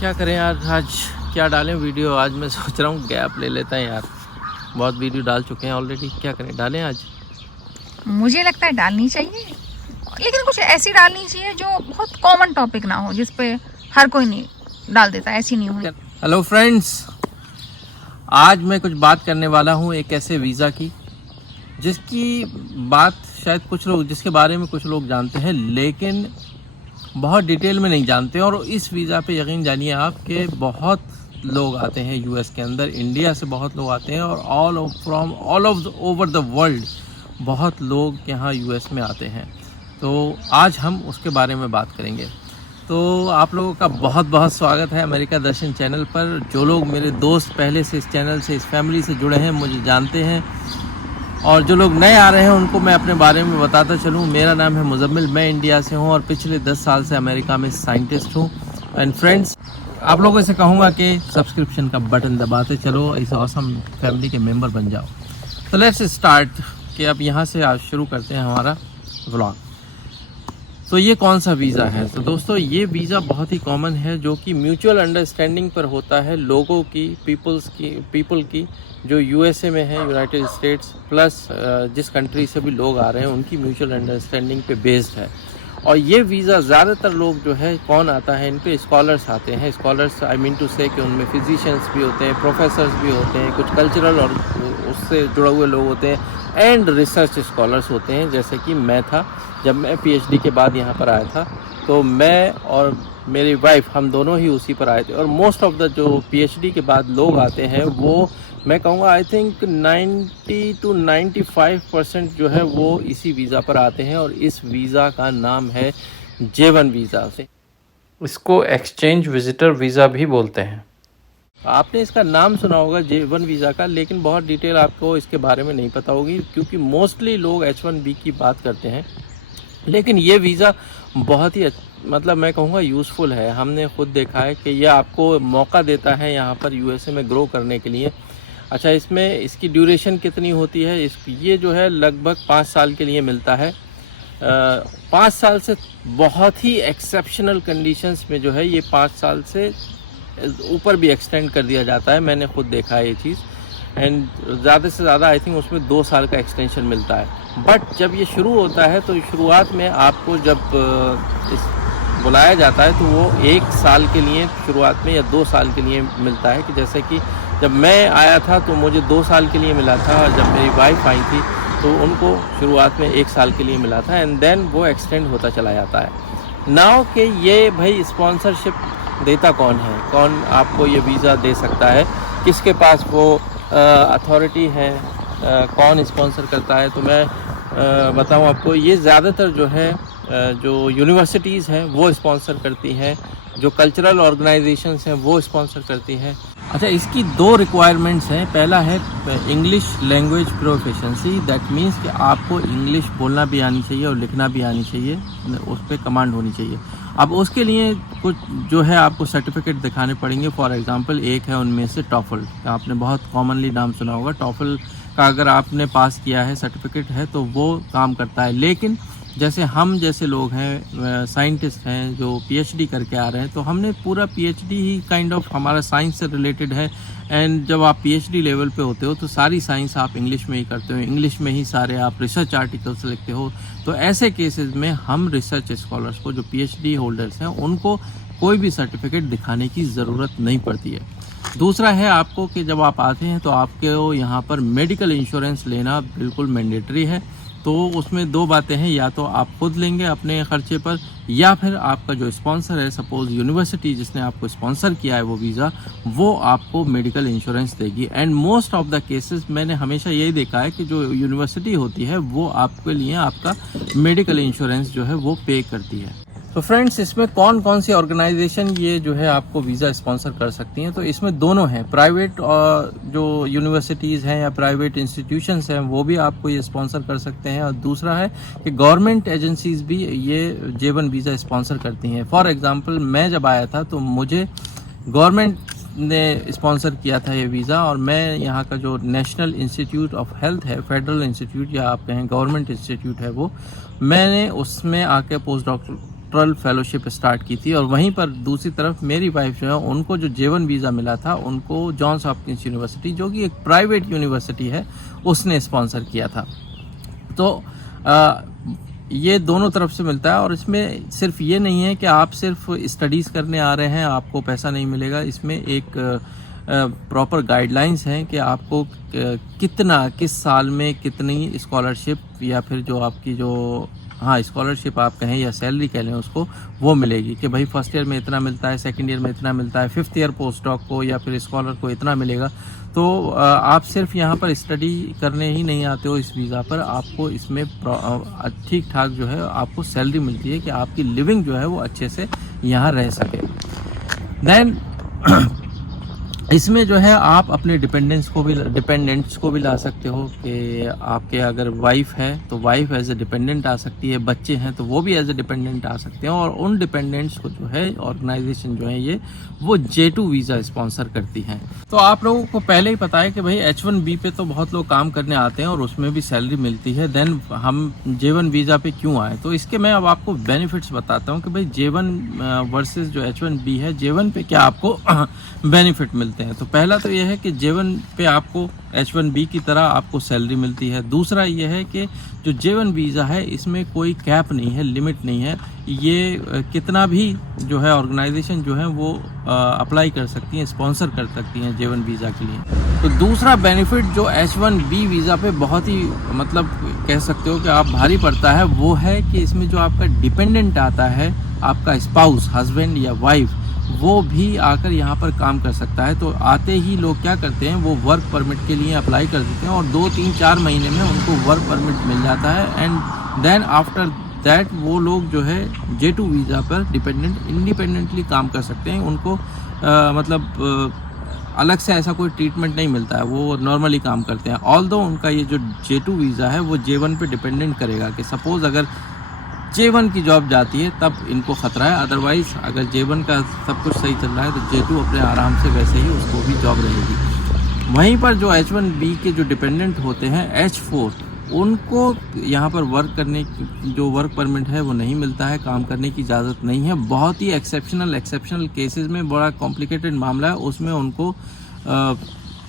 क्या करें यार, आज क्या डालें वीडियो। आज मैं सोच रहा हूँ गैप ले लेता है यार, बहुत वीडियो डाल चुके हैं ऑलरेडी। क्या करें, डालें आज? मुझे लगता है डालनी चाहिए, लेकिन कुछ ऐसी डालनी चाहिए जो बहुत कॉमन टॉपिक ना हो, जिस पे हर कोई नहीं डाल देता, ऐसी नहीं होनी। हेलो फ्रेंड्स, आज मैं कुछ बात करने वाला हूँ एक ऐसे वीज़ा की जिसकी बात शायद कुछ लोग, जिसके बारे में कुछ लोग जानते हैं लेकिन बहुत डिटेल में नहीं जानते। और इस वीज़ा पे यकीन जानिए आप कि बहुत लोग आते हैं यूएस के अंदर, इंडिया से बहुत लोग आते हैं और ऑल ओवर द वर्ल्ड बहुत लोग यहाँ यूएस में आते हैं। तो आज हम उसके बारे में बात करेंगे। तो आप लोगों का बहुत बहुत स्वागत है अमेरिका दर्शन चैनल पर। जो लोग मेरे दोस्त पहले से इस चैनल से, इस फैमिली से जुड़े हैं, मुझे जानते हैं, और जो लोग नए आ रहे हैं उनको मैं अपने बारे में बताता चलूँ। मेरा नाम है मुजम्मिल, मैं इंडिया से हूँ और पिछले 10 साल से अमेरिका में साइंटिस्ट हूँ। एंड फ्रेंड्स, आप लोगों से कहूँगा कि सब्सक्रिप्शन का बटन दबाते चलो, इस ऑसम फैमिली के मेंबर बन जाओ। तो लेट्स स्टार्ट कि अब यहाँ से आज शुरू करते हैं हमारा व्लॉग। तो ये कौन सा वीज़ा है? तो दोस्तों, ये वीज़ा बहुत ही कॉमन है जो कि म्यूचुअल अंडरस्टैंडिंग पर होता है लोगों की, पीपल की जो यूएसए में है, यूनाइटेड स्टेट्स, प्लस जिस कंट्री से भी लोग आ रहे हैं उनकी म्यूचुअल अंडरस्टैंडिंग पे बेस्ड है। और ये वीज़ा ज़्यादातर लोग जो है, कौन आता है इन पे? स्कॉलर्स आते हैं। स्कॉलर्स आई मीन टू से कि उनमें फिजिशियंस भी होते हैं, प्रोफेसर्स भी होते हैं, कुछ कल्चरल और उससे जुड़े हुए लोग होते हैं, एंड रिसर्च स्कॉलर्स होते हैं। जैसे कि मैं था, जब मैं पीएचडी के बाद यहाँ पर आया था तो मैं और मेरी वाइफ, हम दोनों ही उसी पर आए थे। और मोस्ट ऑफ द जो पीएचडी के बाद लोग आते हैं वो, मैं कहूँगा आई थिंक 90 to 95% जो है वो इसी वीज़ा पर आते हैं। और इस वीज़ा का नाम है J1 वीज़ा। से इसको एक्सचेंज विजिटर वीज़ा भी बोलते हैं। आपने इसका नाम सुना होगा J1 वीज़ा का, लेकिन बहुत डिटेल आपको इसके बारे में नहीं पता होगी क्योंकि मोस्टली लोग H1B की बात करते हैं। लेकिन ये वीज़ा बहुत ही मतलब मैं कहूँगा यूज़फुल है। हमने खुद देखा है कि ये आपको मौका देता है यहाँ पर यूएसए में ग्रो करने के लिए। अच्छा, इसमें इसकी ड्यूरेशन कितनी होती है? ये जो है लगभग 5 साल के लिए मिलता है। 5 साल से बहुत ही एक्सेप्शनल कंडीशंस में जो है ये 5 साल से ऊपर भी एक्सटेंड कर दिया जाता है। मैंने खुद देखा है ये चीज़। एंड ज़्यादा से ज़्यादा आई थिंक उसमें 2 साल का एक्सटेंशन मिलता है। बट जब ये शुरू होता है तो शुरुआत में आपको जब बुलाया जाता है तो वो 1 साल के लिए शुरुआत में या 2 साल के लिए मिलता है। कि जैसे कि जब मैं आया था तो मुझे 2 साल के लिए मिला था, और जब मेरी वाइफ आई थी तो उनको शुरुआत में 1 साल के लिए मिला था। एंड देन वो एक्सटेंड होता चला जाता है। नाउ कि ये भाई स्पॉन्सरशिप देता कौन है, कौन आपको ये वीज़ा दे सकता है, किसके पास वो अथॉरिटी है, कौन स्पॉन्सर करता है? तो मैं बताऊं आपको, ये ज़्यादातर जो है जो यूनिवर्सिटीज़ हैं वो स्पॉन्सर करती हैं, जो कल्चरल ऑर्गेनाइजेशंस हैं वो स्पॉन्सर करती हैं। अच्छा, इसकी 2 रिक्वायरमेंट्स हैं। पहला है English language proficiency, that means कि आपको इंग्लिश बोलना भी आनी चाहिए और लिखना भी आनी चाहिए, उस पर कमांड होनी चाहिए। अब उसके लिए कुछ जो है आपको सर्टिफिकेट दिखाने पड़ेंगे। फॉर एग्जांपल एक है उनमें से टॉफल, आपने बहुत कॉमनली नाम सुना होगा। टॉफल का अगर आपने पास किया है, सर्टिफिकेट है, तो वो काम करता है। लेकिन जैसे हम जैसे लोग हैं, साइंटिस्ट हैं जो पीएचडी करके आ रहे हैं, तो हमने पूरा पीएचडी ही काइंड ऑफ हमारा साइंस से रिलेटेड है। एंड जब आप पीएचडी लेवल पे होते हो तो सारी साइंस आप इंग्लिश में ही करते हो, इंग्लिश में ही सारे आप रिसर्च आर्टिकल्स लिखते हो। तो ऐसे केसेस में हम रिसर्च स्कॉलर्स को, जो पीएचडी होल्डर्स हैं, उनको कोई भी सर्टिफिकेट दिखाने की ज़रूरत नहीं पड़ती है। दूसरा है आपको कि जब आप आते हैं तो आपको यहाँ पर मेडिकल इंश्योरेंस लेना बिल्कुल मैंडेटरी है। तो उसमें 2 बातें हैं, या तो आप खुद लेंगे अपने खर्चे पर, या फिर आपका जो स्पॉन्सर है, सपोज यूनिवर्सिटी जिसने आपको स्पॉन्सर किया है वो वीज़ा, वो आपको मेडिकल इंश्योरेंस देगी। And most of the cases मैंने हमेशा यही देखा है कि जो यूनिवर्सिटी होती है वो आपके लिए आपका मेडिकल इंश्योरेंस जो है वो पे करती है। तो फ्रेंड्स, इसमें कौन कौन सी ऑर्गेनाइजेशन ये जो है आपको वीज़ा स्पॉन्सर कर सकती हैं? तो इसमें दोनों हैं, प्राइवेट और जो यूनिवर्सिटीज़ हैं या प्राइवेट इंस्टीट्यूशंस हैं वो भी आपको ये स्पॉन्सर कर सकते हैं। और दूसरा है कि गवर्नमेंट एजेंसीज़ भी ये J1 वीज़ा स्पॉन्सर करती हैं। फॉर एग्ज़ाम्पल, मैं जब आया था तो मुझे गवर्नमेंट ने स्पॉन्सर किया था ये वीज़ा, और मैं यहाँ का जो नेशनल इंस्टीट्यूट ऑफ हेल्थ है, फेडरल इंस्टीट्यूट या आप कहें गवर्नमेंट इंस्टीट्यूट है, वो मैंने उसमें आके डॉक्टरल फेलोशिप स्टार्ट की थी, और वहीं पर दूसरी तरफ मेरी वाइफ जो है उनको जो J1 वीज़ा मिला था उनको जॉन्स हॉपकिंस यूनिवर्सिटी, जो कि एक प्राइवेट यूनिवर्सिटी है, उसने स्पॉन्सर किया था। तो ये दोनों तरफ से मिलता है, और इसमें सिर्फ ये नहीं है कि आप सिर्फ स्टडीज़ करने आ रहे हैं आपको पैसा नहीं मिलेगा। इसमें एक प्रॉपर गाइडलाइंस हैं कि आपको कितना, किस साल में कितनी स्कॉलरशिप या फिर जो आपकी जो स्कॉलरशिप आप कहें या सैलरी कह लें उसको, वो मिलेगी कि भाई फर्स्ट ईयर में इतना मिलता है, सेकंड ईयर में इतना मिलता है, फिफ्थ ईयर पोस्ट डॉक को या फिर स्कॉलर को इतना मिलेगा। तो आप सिर्फ यहाँ पर स्टडी करने ही नहीं आते हो इस वीज़ा पर, आपको इसमें ठीक ठाक जो है आपको सैलरी मिलती है कि आपकी लिविंग जो है वो अच्छे से यहाँ रह सके। देन इसमें जो है आप अपने डिपेंडेंट्स को भी ला सकते हो कि आपके अगर वाइफ है तो वाइफ एज ए डिपेंडेंट आ सकती है, बच्चे हैं तो वो भी एज ए डिपेंडेंट आ सकते हैं, और उन डिपेंडेंट्स को जो है ऑर्गेनाइजेशन जो है ये वो J2 वीज़ा स्पॉन्सर करती हैं। तो आप लोगों को पहले ही पता है कि भाई H1B पे तो बहुत लोग काम करने आते हैं और उसमें भी सैलरी मिलती है, देन हम J1 वीज़ा पे क्यों आए। तो इसके मैं अब आपको बेनिफिट्स बताता हूँ कि भाई J1 वर्सेस जो H1B है, J1 पे क्या आपको बेनिफिट मिलते हैं। तो पहला तो यह है कि J1 पे आपको H1B की तरह आपको सैलरी मिलती है। दूसरा ये है कि जो J1 वीज़ा है इसमें कोई कैप नहीं है, लिमिट नहीं है, ये कितना भी जो है ऑर्गेनाइजेशन जो है वो अप्लाई कर सकती हैं, स्पॉन्सर कर सकती हैं J1 वीज़ा के लिए। तो दूसरा बेनिफिट जो H1B वीज़ा पे बहुत ही मतलब कह सकते हो कि आप भारी पड़ता है, वो है कि इसमें जो आपका डिपेंडेंट आता है, आपका स्पाउस, हस्बैंड या वाइफ, वो भी आकर यहाँ पर काम कर सकता है। तो आते ही लोग क्या करते हैं, वो वर्क परमिट के लिए अप्लाई कर देते हैं और 2, 3, 4 महीने में उनको वर्क परमिट मिल जाता है, एंड देन आफ्टर दैट वो लोग जो है J2 वीज़ा पर इंडिपेंडेंटली काम कर सकते हैं। उनको अलग से ऐसा कोई ट्रीटमेंट नहीं मिलता है, वो नॉर्मली काम करते हैं। ऑल्दो उनका ये जो J2 वीज़ा है वो J1 पे डिपेंडेंट करेगा कि सपोज़ अगर J1 की जॉब जाती है तब इनको खतरा है, अदरवाइज अगर J1 का सब कुछ सही चल रहा है तो J2 अपने आराम से वैसे ही उसको भी जॉब रहेगी। वहीं पर जो H1B के जो डिपेंडेंट होते हैं H4, उनको यहाँ पर वर्क करने की जो वर्क परमिट है वो नहीं मिलता है, काम करने की इजाज़त नहीं है। बहुत ही एक्सेप्शनल केसेस में, बड़ा कॉम्प्लिकेटेड मामला है, उसमें उनको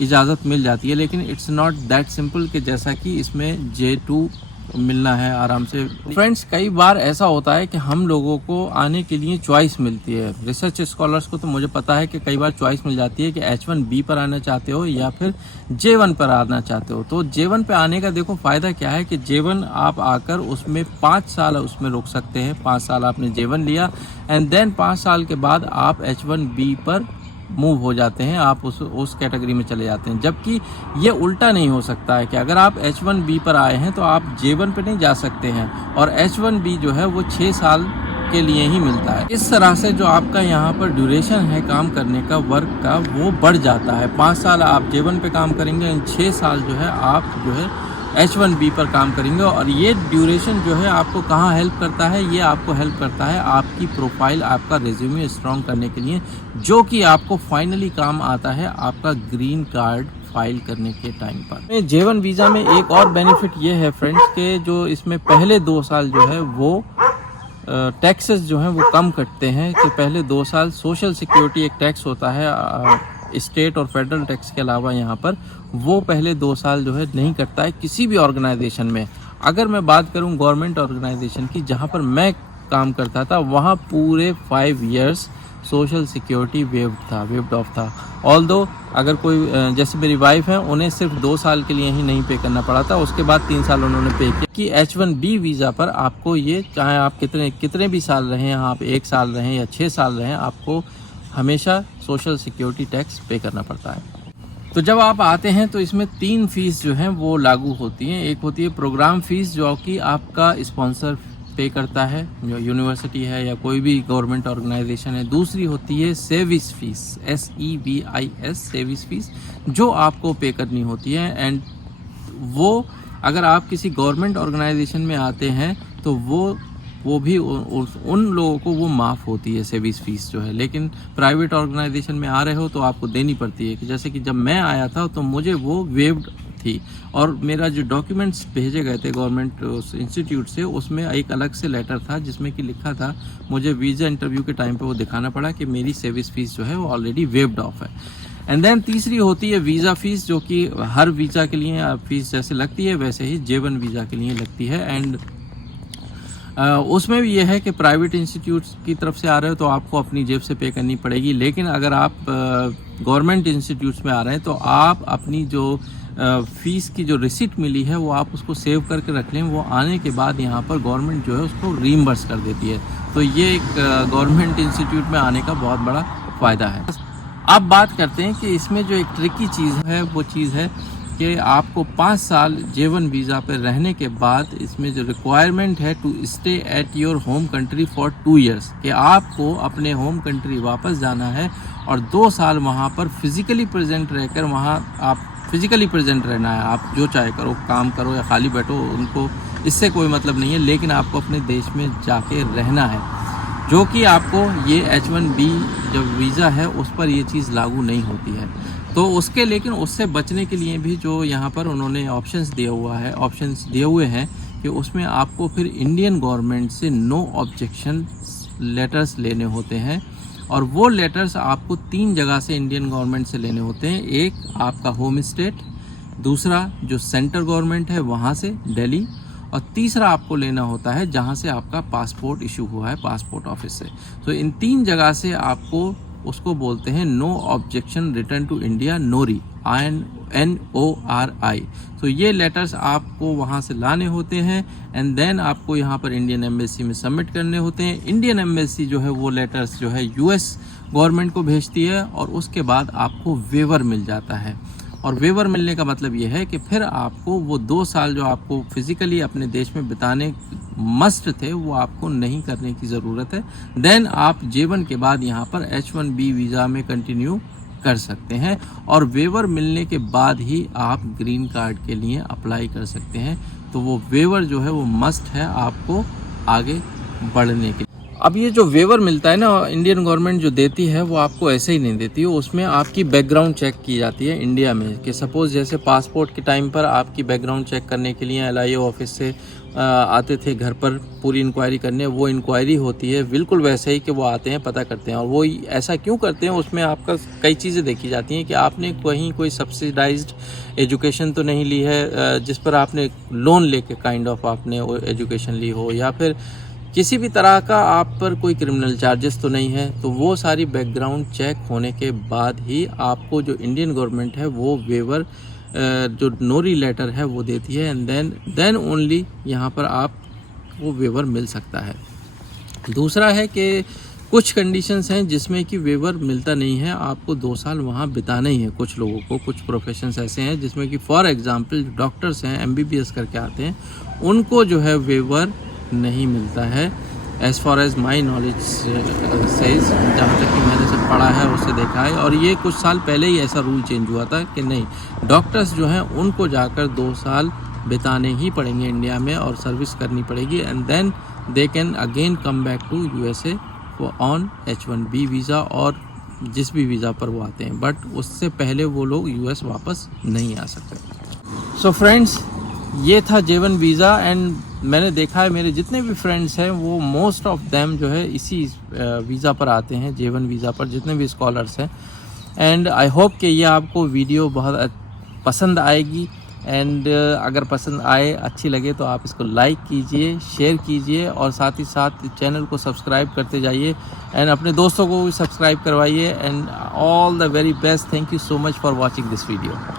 इजाज़त मिल जाती है, लेकिन इट्स नॉट दैट सिंपल कि जैसा कि इसमें J2 मिलना है आराम से। फ्रेंड्स, कई बार ऐसा होता है कि हम लोगों को आने के लिए चॉइस मिलती है। रिसर्च स्कॉलर्स को तो मुझे पता है कि कई बार चॉइस मिल जाती है कि H1B पर आना चाहते हो या फिर J1 पर आना चाहते हो। तो J1 पे आने का देखो फ़ायदा क्या है कि J1 आप आकर उसमें 5 साल उसमें रुक सकते हैं। 5 साल आपने J1 लिया एंड देन 5 साल के बाद आप H1B पर मूव हो जाते हैं, आप उस कैटेगरी में चले जाते हैं। जबकि ये उल्टा नहीं हो सकता है कि अगर आप H1B पर आए हैं तो आप J1 पे नहीं जा सकते हैं, और H1B जो है वो 6 साल के लिए ही मिलता है। इस तरह से जो आपका यहाँ पर ड्यूरेशन है काम करने का, वर्क का, वो बढ़ जाता है। 5 साल आप J1 पे काम करेंगे एंड 6 साल जो है आप जो है H1B पर काम करेंगे। और ये ड्यूरेशन जो है आपको कहाँ हेल्प करता है, ये आपको हेल्प करता है आपकी प्रोफाइल, आपका रिज्यूमे स्ट्रॉन्ग करने के लिए, जो कि आपको फाइनली काम आता है आपका ग्रीन कार्ड फाइल करने के टाइम पर। J1 वीज़ा में एक और बेनिफिट ये है फ्रेंड्स के जो इसमें पहले 2 साल जो है वो टैक्सेस जो हैं वो कम कटते हैं। कि पहले 2 साल सोशल सिक्योरिटी एक टैक्स होता है स्टेट और फेडरल टैक्स के अलावा, यहाँ पर वो पहले 2 साल जो है नहीं कटता है किसी भी ऑर्गेनाइजेशन में। अगर मैं बात करूँ गवर्नमेंट ऑर्गेनाइजेशन की, जहाँ पर मैं काम करता था, वहाँ पूरे 5 years social security waived of था। ऑल्दो अगर कोई जैसे मेरी वाइफ है, उन्हें सिर्फ 2 साल के लिए ही नहीं पे करना पड़ा था, उसके बाद 3 साल उन्होंने पे किया। कि H1B वीज़ा पर आपको ये, चाहे आप कितने भी साल रहें, आप 1 साल रहें या 6 साल रहें, आपको हमेशा सोशल सिक्योरिटी टैक्स पे करना पड़ता है। तो जब आप आते हैं तो इसमें 3 फीस जो हैं वो लागू होती हैं। एक होती है प्रोग्राम फीस, जो कि आपका स्पॉन्सर पे करता है, जो यूनिवर्सिटी है या कोई भी गवर्नमेंट ऑर्गेनाइजेशन है। दूसरी होती है सेविस फीस, SEVIS, सेविस फीस, जो आपको पे करनी होती है। एंड वो अगर आप किसी गवर्नमेंट ऑर्गेनाइजेशन में आते हैं तो वो भी उन लोगों को वो माफ़ होती है सेविस फीस जो है। लेकिन प्राइवेट ऑर्गेनाइजेशन में आ रहे हो तो आपको देनी पड़ती है। कि जैसे कि जब मैं आया था तो मुझे वो वेव्ड थी। और मेरा जो डॉक्यूमेंट्स भेजे गए थे गवर्नमेंट इंस्टीट्यूट से, उसमें एक अलग से लेटर था जिसमें कि लिखा था, मुझे वीज़ा इंटरव्यू के टाइम पे वो दिखाना पड़ा कि मेरी सर्विस फीस जो है वो ऑलरेडी वेव्ड ऑफ है। एंड देन तीसरी होती है वीज़ा फ़ीस, जो कि हर वीज़ा के लिए फ़ीस जैसे लगती है वैसे ही J1 वीज़ा के लिए लगती है। एंड उसमें भी यह है कि प्राइवेट इंस्टीट्यूट की तरफ से आ रहे हो तो आपको अपनी जेब से पे करनी पड़ेगी, लेकिन अगर आप गवर्नमेंट इंस्टीट्यूट्स में आ रहे हैं तो आप अपनी जो फ़ीस की जो रिसिट मिली है वो आप उसको सेव करके रख लें। वो आने के बाद यहाँ पर गवर्नमेंट जो है उसको रीइंबर्स कर देती है। तो ये एक गवर्नमेंट इंस्टीट्यूट में आने का बहुत बड़ा फ़ायदा है। अब बात करते हैं कि इसमें जो एक ट्रिकी चीज़ है वो चीज़ है कि आपको 5 साल J1 वीज़ा पर रहने के बाद इसमें जो रिक्वायरमेंट है to stay at your home country for 2 years, कि आपको अपने होम कंट्री वापस जाना है और 2 साल वहाँ पर फिज़िकली प्रेजेंट रहकर वहाँ आप फिज़िकली प्रेजेंट रहना है। आप जो चाहे करो, काम करो या खाली बैठो, उनको इससे कोई मतलब नहीं है, लेकिन आपको अपने देश में जाके रहना है, जो कि आपको ये H1B जो वीज़ा है उस पर ये चीज़ लागू नहीं होती है। तो उसके लेकिन उससे बचने के लिए भी जो यहाँ पर उन्होंने ऑप्शंस दिए हुए हैं कि उसमें आपको फिर इंडियन गवर्नमेंट से नो ऑब्जेक्शन लेटर्स लेने होते हैं। और वो लेटर्स आपको 3 जगह से इंडियन गवर्नमेंट से लेने होते हैं। एक आपका होम स्टेट, दूसरा जो सेंट्रल गवर्नमेंट है वहाँ से दिल्ली, और तीसरा आपको लेना होता है जहाँ से आपका पासपोर्ट इशू हुआ है पासपोर्ट ऑफिस से। तो इन 3 जगह से आपको उसको बोलते हैं no objection return to India, NORI, NORI। तो ये लेटर्स आपको वहाँ से लाने होते हैं एंड देन आपको यहाँ पर इंडियन एम्बेसी में सबमिट करने होते हैं। इंडियन एम्बेसी जो है वो लेटर्स जो है US गवर्नमेंट को भेजती है और उसके बाद आपको वेवर मिल जाता है। और वेवर मिलने का मतलब ये है कि फिर आपको वो 2 साल जो आपको फिज़िकली अपने देश में बिताने मस्ट थे वो आपको नहीं करने की ज़रूरत है। देन आप J1 के बाद यहाँ पर H1B वीज़ा में कंटिन्यू कर सकते हैं और वेवर मिलने के बाद ही आप ग्रीन कार्ड के लिए अप्लाई कर सकते हैं। तो वो वेवर जो है वो मस्ट है आपको आगे बढ़ने के लिए। अब ये जो वेवर मिलता है ना, इंडियन गवर्नमेंट जो देती है वो आपको ऐसे ही नहीं देती है, उसमें आपकी बैकग्राउंड चेक की जाती है इंडिया में। कि सपोज़ जैसे पासपोर्ट के टाइम पर आपकी बैकग्राउंड चेक करने के लिए LIO ऑफिस से आते थे घर पर पूरी इंक्वायरी करने, वो इंक्वायरी होती है बिल्कुल वैसे ही कि वो आते हैं पता करते हैं। और वो ऐसा क्यों करते हैं, उसमें आपका कई चीज़ें देखी जाती हैं कि आपने कहीं कोई सब्सिडाइज्ड एजुकेशन तो नहीं ली है जिस पर आपने लोन लेके काइंड ऑफ आपने वो एजुकेशन ली हो, या फिर किसी भी तरह का आप पर कोई क्रिमिनल चार्जेस तो नहीं है। तो वो सारी बैकग्राउंड चेक होने के बाद ही आपको जो इंडियन गवर्नमेंट है वो वेवर जो नोरी लेटर है वो देती है एंड देन ओनली यहाँ पर आप वो वेवर मिल सकता है। दूसरा है कि कुछ कंडीशंस हैं जिसमें कि वेवर मिलता नहीं है, आपको 2 साल वहाँ बिताना ही है। कुछ लोगों को कुछ प्रोफेशंस ऐसे हैं जिसमें कि फॉर एग्जांपल डॉक्टर्स हैं MBBS करके आते हैं, उनको जो है वेवर नहीं मिलता है as far as my knowledge says, जहाँ तक कि मैंने सब पढ़ा है उससे देखा है। और ये कुछ साल पहले ही ऐसा रूल चेंज हुआ था कि नहीं, डॉक्टर्स जो हैं उनको जाकर 2 साल बिताने ही पड़ेंगे इंडिया में और सर्विस करनी पड़ेगी and then they can again come back to USA on H1B visa और जिस भी वीज़ा पर वो आते हैं, बट उससे पहले वो लोग US वापस नहीं आ सकते। सो फ्रेंड्स, ये था J1 वीज़ा एंड मैंने देखा है मेरे जितने भी फ्रेंड्स हैं वो मोस्ट ऑफ देम जो है इसी वीज़ा पर आते हैं, J1 वीज़ा पर, जितने भी स्कॉलर्स हैं। एंड आई होप कि ये आपको वीडियो बहुत पसंद आएगी एंड अगर पसंद आए, अच्छी लगे तो आप इसको लाइक कीजिए, शेयर कीजिए और साथ ही साथ चैनल को सब्सक्राइब करते जाइए एंड अपने दोस्तों को भी सब्सक्राइब करवाइए and all the very best. Thank you so much for watching this video.